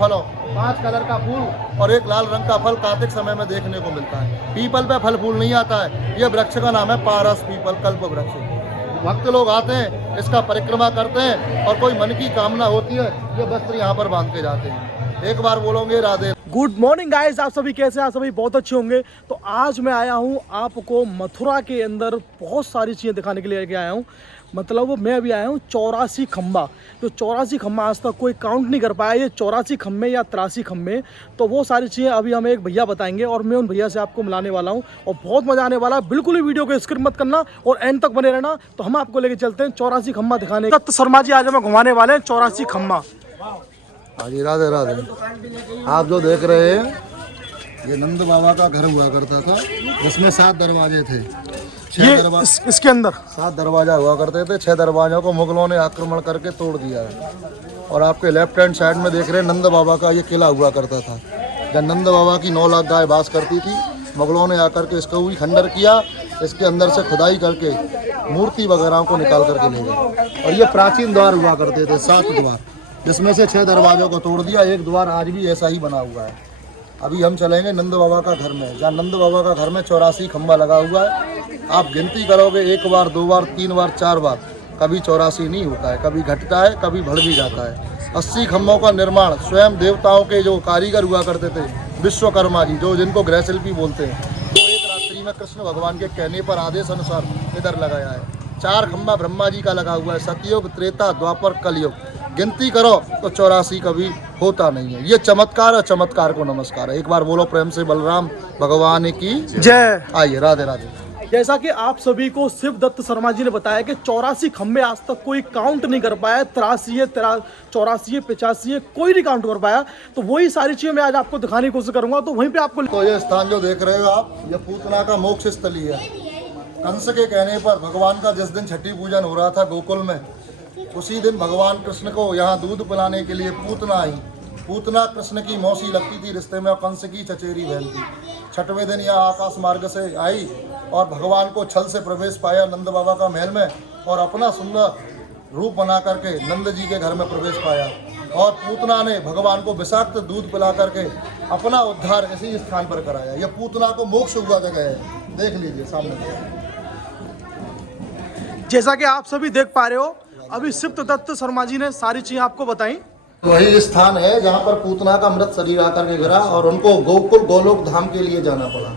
फलों 5 कलर का फूल और एक लाल रंग का फल कार्तिक समय में देखने को मिलता है। पीपल पे फल फूल नहीं आता है। ये वृक्ष का नाम है पारस पीपल कल्प वृक्ष। भक्त लोग आते हैं, इसका परिक्रमा करते हैं और कोई मन की कामना होती है, ये वस्त्र यहाँ पर बांध के जाते हैं। एक बार बोलोगे राधे। गुड मॉर्निंग गाइस, आप सभी कैसे हैं? आप सभी बहुत अच्छे होंगे। तो आज मैं आया हूँ आपको मथुरा के अंदर बहुत सारी चीज़ें दिखाने के लिए लेके आया हूँ। मतलब मैं अभी आया हूँ 84 खम्बा। जो 84 खम्बा आज तक कोई काउंट नहीं कर पाया, ये 84 खम्बे या 83 खम्बे। तो वो सारी चीज़ें अभी हमें एक भैया बताएंगे और मैं उन भैया से आपको मिलाने वाला हूँ और बहुत मज़ा आने वाला है। बिल्कुल ही वीडियो को स्किप मत करना और एंड तक बने रहना। तो हम आपको लेके चलते हैं 84 खम्बा दिखाने। दत्त शर्मा जी आज हमें घुमाने वाले हैं 84 खम्बा। हाँ जी, राधे राधे। आप जो देख रहे हैं ये नंद बाबा का घर हुआ करता था, जिसमें 7 दरवाजे थे। इसके अंदर 7 दरवाजा हुआ करते थे। 6 दरवाजों को मुगलों ने आक्रमण करके तोड़ दिया है। और आपके लेफ्ट हैंड साइड में देख रहे हैं नंद बाबा का ये किला हुआ करता था। जब नंद बाबा की 9 लाख गाय बास करती थी, मुगलों ने आकर के इसका भी खंडर किया। इसके अंदर से खुदाई करके मूर्ति वगैरह को निकाल करके ले गए। और ये प्राचीन द्वार हुआ करते थे, 7 द्वार, जिसमें से 6 दरवाजों को तोड़ दिया। एक द्वार आज भी ऐसा ही बना हुआ है। अभी हम चलेंगे नंद बाबा का घर में, जहाँ नंद बाबा का घर में 84 खम्बा लगा हुआ है। आप गिनती करोगे 1 बार 2 बार 3 बार 4 बार, कभी 84 नहीं होता है। कभी घटता है, कभी बढ़ भी जाता है। 80 खम्भों का निर्माण स्वयं देवताओं के जो कारीगर हुआ करते थे, विश्वकर्मा जी, जो जिनको गृह शिल्पी बोलते हैं, तो एक रात्रि में कृष्ण भगवान के कहने पर आदेश अनुसार इधर लगाया है। 4 खम्भा ब्रह्मा जी का लगा हुआ है। सतयुग, त्रेता, द्वापर, कलयुग, गिनती करो तो 84 कभी होता नहीं है। ये चमत्कार है, चमत्कार को नमस्कार है। एक बार बोलो प्रेम से बलराम भगवान की जय। आइए, राधे राधे। जैसा कि आप सभी को शिव दत्त शर्मा जी ने बताया कि 84 खम्बे आज तक कोई काउंट नहीं कर पाया। 83 84 85 कोई नहीं काउंट कर पाया। तो वही सारी चीजें मैं आज आपको दिखाने की कोशिश करूंगा। तो वहीं पे आपको तो ये स्थान जो देख रहे हो आप, ये पूतना का मोक्ष स्थली है। कंस के कहने पर भगवान का जिस दिन छठी पूजन हो रहा था गोकुल में, उसी दिन भगवान कृष्ण को यहाँ दूध पिलाने के लिए पूतना आई। पूतना कृष्ण की मौसी लगती थी रिश्ते में और कंस की चचेरी बहन थी। 6वें दिन यहाँ आकाश मार्ग से आई और भगवान को छल से प्रवेश पाया नंद बाबा का महल में और अपना सुंदर रूप बना करके नंद जी के घर में प्रवेश पाया। और पूतना ने भगवान को विषाक्त दूध पिला करके अपना उद्धार इसी स्थान पर कराया। यह पूतना को मोक्ष हुआ जगह है, देख लीजिए सामने। जैसा कि आप सभी देख पा रहे हो, अभी शिव दत्त शर्मा जी ने सारी चीजें आपको बताई। वही स्थान है जहाँ पर पूतना का मृत शरीर आकर के गिरा और उनको गोकुल गोलोक धाम के लिए जाना पड़ा।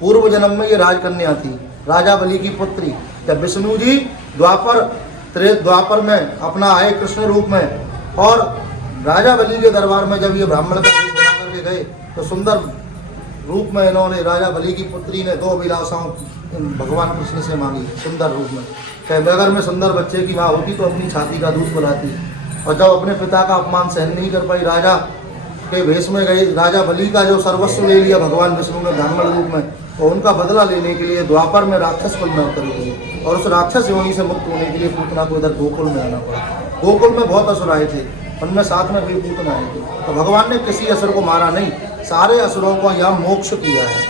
पूर्व जन्म में ये राजकन्या थी, राजा बलि की पुत्री। जब विष्णु जी द्वापर में अपना आए कृष्ण रूप में और राजा बलि के दरबार में जब ये ब्राह्मण का रूप बना करके गए, तो सुंदर रूप में इन्होंने राजा बलि की पुत्री ने 2 अभिलाषाओं भगवान कृष्ण से मांगी सुंदर रूप में। अगर मैं सुंदर बच्चे की माँ होती तो अपनी छाती का दूध पिलाती। और जब अपने पिता का अपमान सहन नहीं कर पाई, राजा के भेष में गई। राजा बलि का जो सर्वस्व ले लिया भगवान विष्णु ने ब्राह्मण रूप में, और उनका बदला लेने के लिए द्वापर में राक्षस कुल में अवतरित हुई। और उस राक्षस योनि से मुक्त होने के लिए पूतना को इधर गोकुल में आना पड़ा। गोकुल में बहुत असुर आए थे, उनमें साथ में भी पूतना आए थे। तो भगवान ने किसी असुर को मारा नहीं, सारे असुरों को यहाँ मोक्ष किया है।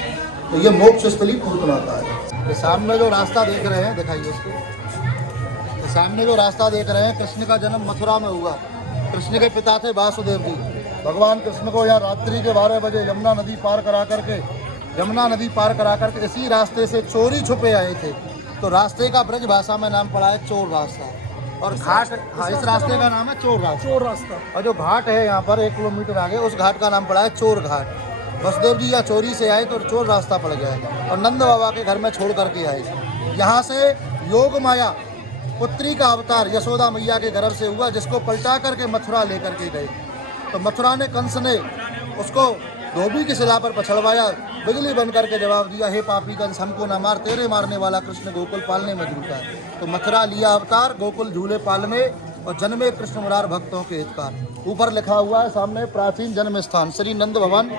तो ये मोक्ष स्थली पूतना का है। सामने जो रास्ता देख रहे हैं, दिखाइए उसको। सामने जो रास्ता देख रहे हैं, कृष्ण का जन्म मथुरा में हुआ। कृष्ण के पिता थे वासुदेव जी। भगवान कृष्ण को यहाँ रात्रि के 12 बजे यमुना नदी पार करा करके इसी रास्ते से चोरी छुपे आए थे। तो रास्ते का ब्रज भाषा में नाम पड़ा है चोर रास्ता। और घाट, हाँ, इस रास्ते का नाम है चोर रास्ता। और जो घाट है यहाँ पर 1 किलोमीटर आगे, उस घाट का नाम पड़ा है चोर घाट। वसुदेव जी या चोरी से आए तो चोर रास्ता पड़ गया और नंद बाबा के घर में छोड़ करके आए। यहाँ से योग माया पुत्री का अवतार यशोदा मैया के गर्भ से हुआ, जिसको पलटा करके मथुरा लेकर के गए। तो मथुरा ने कंस ने उसको धोबी की शिला पर पछड़वाया, बिजली बन करके जवाब दिया, हे पापी कंस, हमको न मार, तेरे मारने वाला कृष्ण गोकुल पालने में जुटा है। तो मथुरा लिया अवतार गोकुल झूले पालने और जन्मे कृष्ण मुरार भक्तों के हितकार। ऊपर लिखा हुआ है सामने, प्राचीन जन्म स्थान श्री नंद भवन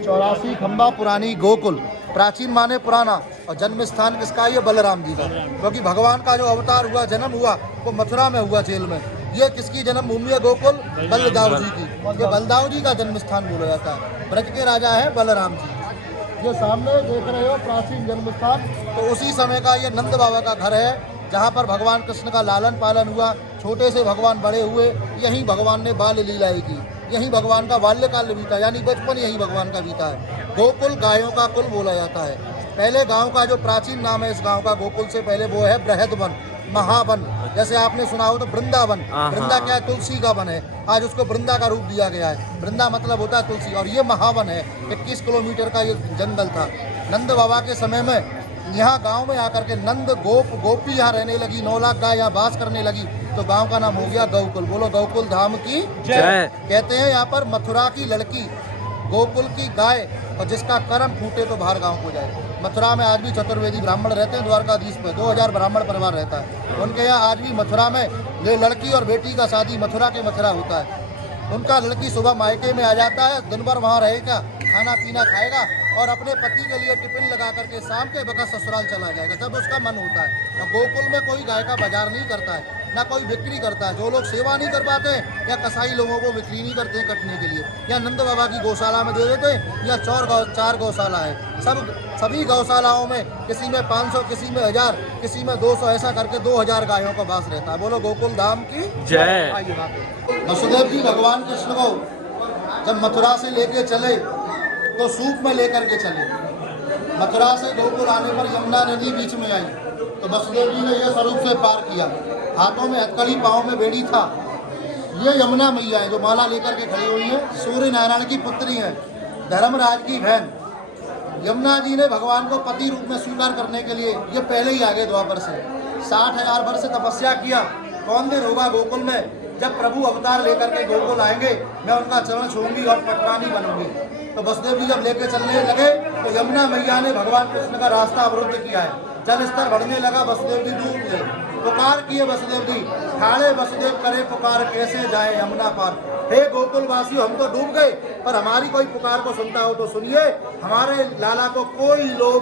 84 खम्बा पुरानी गोकुल। प्राचीन माने पुराना और जन्म स्थान किसका? ये बलराम जी का, क्योंकि भगवान का जो अवतार हुआ, जन्म हुआ, वो मथुरा में हुआ, जेल में। ये किसकी जन्मभूमि है? गोकुल बलदाऊ जी की। ये बलदाऊ जी का जन्म स्थान बोला जाता है। ब्रज के राजा है बलराम जी। ये सामने देख रहे हो प्राचीन जन्म स्थान, तो उसी समय का ये नंद बाबा का घर है, जहाँ पर भगवान कृष्ण का लालन पालन हुआ। छोटे से भगवान बड़े हुए, यहीं भगवान ने बाल लीलाएं की। यहीं भगवान का बाल्यकाल बीता, यानी बचपन यहीं भगवान का बीता है। गोकुल गायों का कुल बोला जाता है। पहले गांव का जो प्राचीन नाम है इस गांव का, गोकुल से पहले, वो है बृहदवन, महावन। जैसे आपने सुना हो तो वृंदावन, वृंदा क्या है, तुलसी का वन है। आज उसको वृंदा का रूप दिया गया है। वृंदा मतलब होता है तुलसी, और ये महावन है। 21 किलोमीटर का ये जंगल था। नंद बाबा के समय में यहाँ गांव में आकर के नंद गोपी यहाँ रहने लगी, 9 लाख गाय यहाँ बास करने लगी, तो गांव का नाम हो गया गौकुल। बोलो गौकुल धाम की जय। कहते हैं यहाँ पर मथुरा की लड़की, गोकुल की गाय, और जिसका कर्म फूटे तो बाहर गांव को जाए। मथुरा में आज भी चतुर्वेदी ब्राह्मण रहते हैं, द्वारकाधीश पे 2000 ब्राह्मण परिवार रहता है। उनके यहाँ आज भी मथुरा में ये लड़की और बेटी का शादी मथुरा के मथुरा होता है। उनका लड़की सुबह मायके में आ जाता है, दिन भर वहाँ रहेगा, खाना पीना खाएगा और अपने पति के लिए टिफिन लगा करके शाम के वक्त ससुराल चला जाएगा जब उसका मन होता है। और गोकुल में कोई गाय का बाजार नहीं करता है, ना कोई बिक्री करता है। जो लोग सेवा नहीं कर पाते या कसाई लोगों को बिक्री नहीं करते कटने के लिए, या नंद बाबा की गौशाला में दे देते हैं, या 4 गौशाला है। सभी गौशालाओं में किसी में 500, किसी में 1000, किसी में 200, ऐसा करके 2000 गायों का वास रहता है। बोलो गोकुल धाम की जय। वसुदेव जी भगवान कृष्ण को जब मथुरा से लेके चले तो सूप में लेकर के चले। मथुरा से गोकुल आने पर यमुना नदी बीच में आई, तो वसुदेव जी ने यह स्वरूप से पार किया। हाथों में हथकड़ी, पाँव में बेड़ी था। ये यमुना मैया है जो माला लेकर के खड़ी हुई है, सूर्य नारायण की पुत्री है, धर्मराज की बहन। यमुना जी ने भगवान को पति रूप में स्वीकार करने के लिए ये पहले ही आ गए द्वापर से। 60,000 वर्ष से तपस्या किया। कौन दिन होगा गोकुल में जब प्रभु अवतार लेकर के गोकुल आएंगे, मैं उनका चरण छूंगी और पटरानी बनूंगी। तो वसुदेव जी जब लेके चलने लगे तो यमुना मैया ने भगवान कृष्ण का रास्ता अवरुद्ध किया है। जल स्तर बढ़ने लगा, वसुदेव जी डूब गए। पुकार किए वसुदेव जी, ठाड़े वसुदेव करे पुकार, कैसे जाए यमुना पार। हे गोकुल वासियों, हम तो डूब गए, पर हमारी कोई पुकार को सुनता हो तो सुनिए, हमारे लाला को कोई लो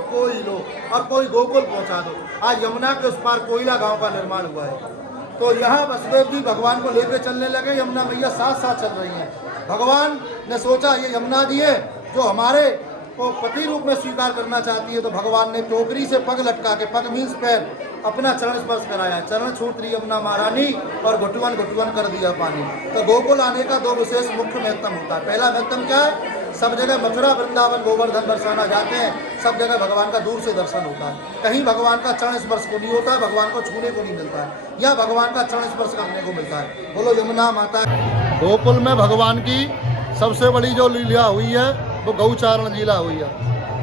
और कोई गोकुल पहुंचा दो। आज यमुना के उस पार कोयला गांव का निर्माण हुआ है। तो यहाँ वसुदेव जी भगवान को लेकर चलने लगे, यमुना मैया साथ साथ चल रही हैं। भगवान ने सोचा ये यमुना जी है जो हमारे को पति रूप में स्वीकार करना चाहती है, तो भगवान ने टोकरी से पग लटका के, पग मीन्स पैर, अपना चरण स्पर्श कराया। चरण छूट रही यमुना महारानी और घुटवन कर दिया पानी। तो गोकुल आने का 2 विशेष मुख्य महत्व होता है। पहला महत्व क्या है, सब जगह मथुरा वृंदावन गोवर्धन बरसाना जाते हैं, सब जगह भगवान का दूर से दर्शन होता है। कहीं भगवान का चरण स्पर्श को नहीं होता है, भगवान को छूने को नहीं मिलता है, या भगवान का चरण स्पर्श करने को मिलता है। बोलो यमुना माता। गोकुल में भगवान की सबसे बड़ी जो लीला हुई है वो गौचारण लीला हुई है।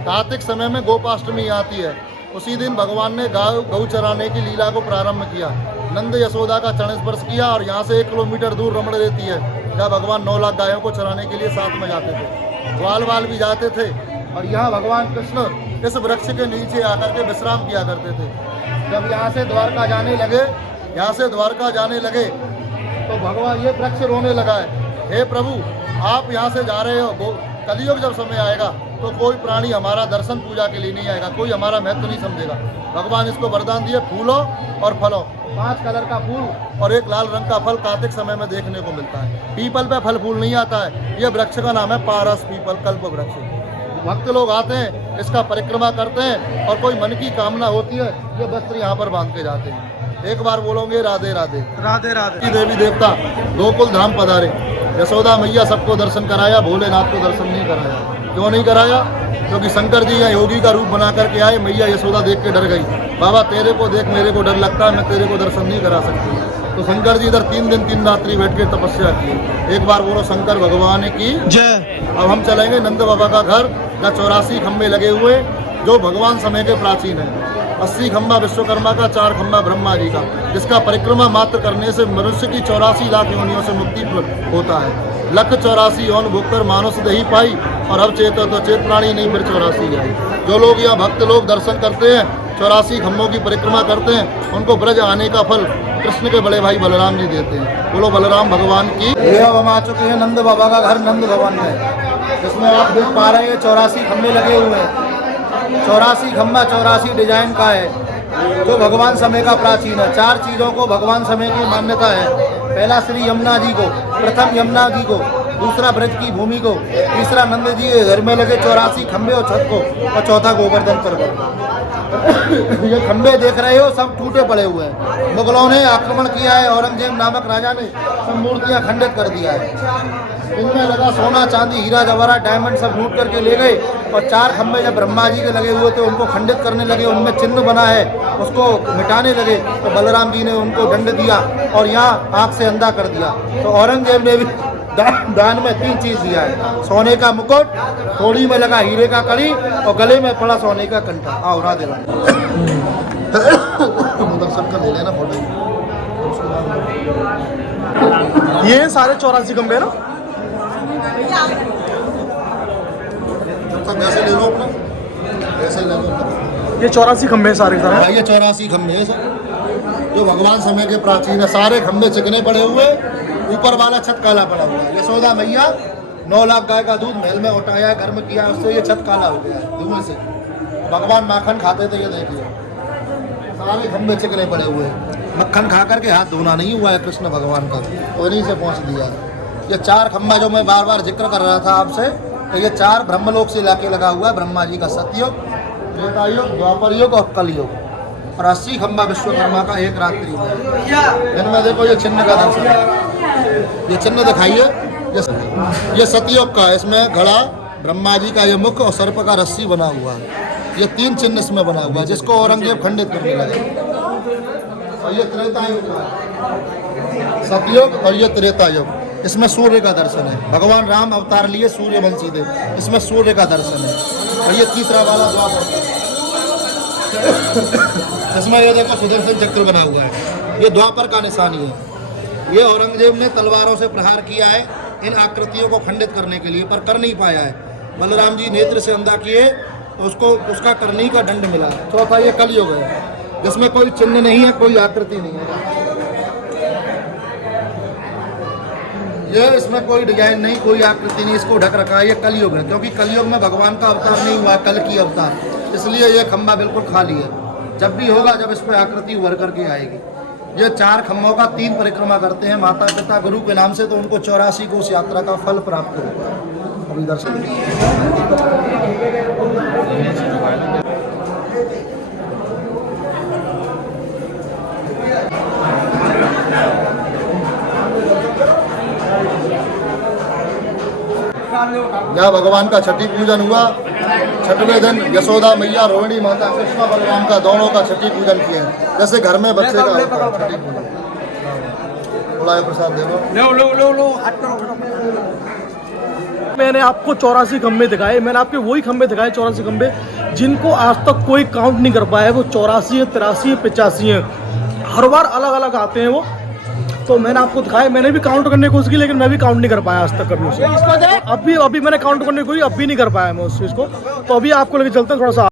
कार्तिक समय में गोपाष्टमी आती है, उसी दिन भगवान ने गौ चराने की लीला को प्रारंभ किया। नंद यशोदा का चरण स्पर्श किया और यहाँ से 1 किलोमीटर दूर रमण रहती है, जहाँ भगवान 9 लाख गायों को चराने के लिए साथ में जाते थे। ग्वाल भी जाते थे, और यहाँ भगवान कृष्ण इस वृक्ष के नीचे आकर के विश्राम किया करते थे। जब यहाँ से द्वारका जाने लगे तो भगवान ये वृक्ष रोने लगा है, हे प्रभु आप यहाँ से जा रहे हो, कलयुग जब समय आएगा तो कोई प्राणी हमारा दर्शन पूजा के लिए नहीं आएगा, कोई हमारा महत्व नहीं समझेगा। भगवान इसको वरदान दिए, फूलो और फलो। 5 कलर का फूल और 1 लाल रंग का फल कार्तिक समय में देखने को मिलता है। पीपल पे फल फूल नहीं आता है। यह वृक्ष का नाम है पारस पीपल कल्प वृक्ष। भक्त लोग आते हैं, इसका परिक्रमा करते हैं, और कोई मन की कामना होती है, ये वस्त्र यहाँ पर बांध के जाते हैं। एक बार बोलोगे राधे राधे राधे राधे। देवी देवता गोकुल धाम पधारे, यशोदा मैया सबको दर्शन कराया, भोलेनाथ को दर्शन नहीं कराया। क्यों नहीं कराया? क्योंकि शंकर जी या योगी का रूप बना करके आए। मैया यशोदा देख के डर गई, बाबा तेरे को देख मेरे को डर लगता है, मैं तेरे को दर्शन नहीं करा सकती। तो शंकर जी इधर 3 दिन 3 रात्रि बैठ के तपस्या की। एक बार बोलो शंकर भगवान की जय। अब हम चलेंगे नंद बाबा का घर, जहाँ 84 खम्भे लगे हुए, जो भगवान समय के प्राचीन है। 80 खम्भा विश्वकर्मा का, 4 खम्भा ब्रह्मा जी का, जिसका परिक्रमा मात्र करने से मनुष्य की 84 लाख योनियों से मुक्ति होता है। 184 यौन भोगकर मानुष दही पाई, और अब चेतो तो चेत प्राणी नहीं, फिर 84 आई। जो लोग यहाँ भक्त लोग दर्शन करते हैं, 84 खम्भों की परिक्रमा करते हैं, उनको ब्रज आने का फल कृष्ण के बड़े भाई बलराम जी देते हैं। बोलो बलराम भगवान की। अब हम आ चुके हैं नंद बाबा का घर नंद भवन में, जिसमें आप देख पा रहे हैं 84 खम्भे लगे हुए हैं। 84 खम्भा 84 डिजाइन का है, जो भगवान समय का प्राचीन है। 4 चीज़ों को भगवान समय की मान्यता है। पहला श्री यमुना जी को, प्रथम यमुना जी को, दूसरा ब्रज की भूमि को, तीसरा नंद जी के घर में लगे 84 खंबे और छत को, और चौथा गोवर्धन पर्वत। ये खंबे देख रहे हो सब टूटे पड़े हुए हैं। मुगलों ने आक्रमण किया है, औरंगजेब नामक राजा ने सब मूर्तियां खंडित कर दिया है। इनमें लगा सोना चांदी हीरा जवाहरात डायमंड सब लूट करके ले गए। और 4 खंबे जब ब्रह्मा जी के लगे हुए थे उनको खंडित करने लगे, उनमें चिन्ह बना है उसको मिटाने लगे, तो बलराम जी ने उनको दंड दिया और यहाँ आँख से अंधा कर दिया। तो औरंगजेब ने भी दान में 3 चीज दिया है, सोने का मुकुट, थोड़ी में लगा हीरे का कड़ी, और गले में पड़ा सोने का कंठा। आओ राधे राधे। दर्शन कर ले लेना फोटो। ये सारे 84 खंबे ना? सब ऐसे ले लो अपना, ऐसे ले लो। ये 84 खंबे हैं सारे सारे। ये 84 खंबे हैं सर, जो भगवान समय के प्राचीन है। सारे खंबे चिकने पड़े हुए, ऊपर वाला छत काला पड़ा हुआ है। यशोदा मैया 9 लाख गाय का दूध महल में उठाया है, घर में किया, उससे ये छत काला हो गया है धुएं से। भगवान माखन खाते थे, ये देखिए सारे खंबे चिकने पड़े हुए हैं। मक्खन खा करके हाथ धोना नहीं हुआ है कृष्ण भगवान का, तो इन्हीं से पहुँच दिया है। ये 4 खंबा जो मैं बार बार जिक्र कर रहा था आपसे, तो ये 4 ब्रह्मलोक से लाके लगा हुआ है। ब्रह्मा जी का सतयुग, त्रेता युग, द्वापर युग और कलयुग। और 80 खंबा विश्वकर्मा का एक रात्रि में। इनमें देखो ये चिन्ह का दर्शन है, ये चिन्ह दिखाइए। ये सतयुग का है, इसमें घड़ा ब्रह्मा जी का ये मुख और सर्प का रस्सी बना हुआ है। ये 3 चिन्ह इसमें बना हुआ है, जिसको औरंगजेब खंडित करने लगे। और ये त्रेता युग का है, सतयुग और ये त्रेता युग। इसमें सूर्य का दर्शन है, भगवान राम अवतार लिए सूर्यवंशी थे, इसमें सूर्य का दर्शन है। और ये तीसरा वाला द्वापर का, इसमें ये देखो सुदर्शन चक्र बना हुआ है, ये द्वापर का निशानी है। ये औरंगजेब ने तलवारों से प्रहार किया है इन आकृतियों को खंडित करने के लिए, पर कर नहीं पाया है। बलराम जी नेत्र से अंधा किए तो उसको उसका करनी का दंड मिला। चौथा ये कलयुग है, जिसमें कोई चिन्ह नहीं है, कोई आकृति नहीं है, ये इसमें कोई डिजाइन नहीं, कोई आकृति नहीं, इसको ढक रखा है। ये कलयुग है, क्योंकि कलयुग में भगवान का अवतार नहीं हुआ, कल की अवतार, इसलिए ये खंबा बिल्कुल खाली है। जब भी होगा, जब इस पर आकृति उभर करके आएगी। ये 4 खंभों का 3 परिक्रमा करते हैं माता पिता गुरु के नाम से, तो उनको 84 कोस यात्रा का फल प्राप्त होगा। अभी दर्शन यहाँ भगवान का छठी पूजन हुआ। 6वें दिन यशोदा मैया, रोहिणी माता, कृष्ण बलराम का दोनों का छठी पूजन किए, जैसे घर में बच्चे का होता है छठी पूजन। थोड़ा प्रसाद दे दो। मैंने आपको 84 खंबे दिखाए, मैंने आपके वही खंबे दिखाए 84 खंबे जिनको आज तक कोई काउंट नहीं कर पाया है। वो 84 है, 83 है, 85 है, हर बार अलग अलग आते हैं वो। तो मैंने आपको दिखाया, मैंने भी काउंट करने की कोशिश की, लेकिन मैं भी काउंट नहीं कर पाया आज तक कभी उसे। अभी मैंने काउंट करने की कोशिश, अब भी नहीं कर पाया मैं उस चीज़ को। तो अभी आपको लेके चलते हैं थोड़ा सा।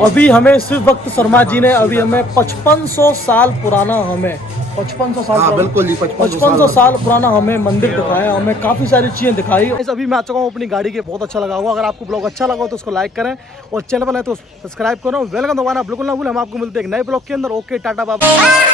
अभी हमें शिव भक्त शर्मा जी ने अभी हमें 5500 साल पुराना हमें 5500 साल हाँ बिल्कुल जी, 5500 साल पुराना हमें मंदिर दिखाया, हमें काफ़ी सारी चीज़ें दिखाई। अभी मैं आ चुका हूँ अपनी गाड़ी के, बहुत अच्छा लगा होगा। अगर आपको ब्लॉग अच्छा लगा हो तो उसको लाइक करें और चैनल पर आए तो सब्सक्राइब करो, वेलकम दबाना बिल्कुल ना भूलें। हम आपको मिलते हैं एक नए ब्लॉग के अंदर। Okay, tata bye.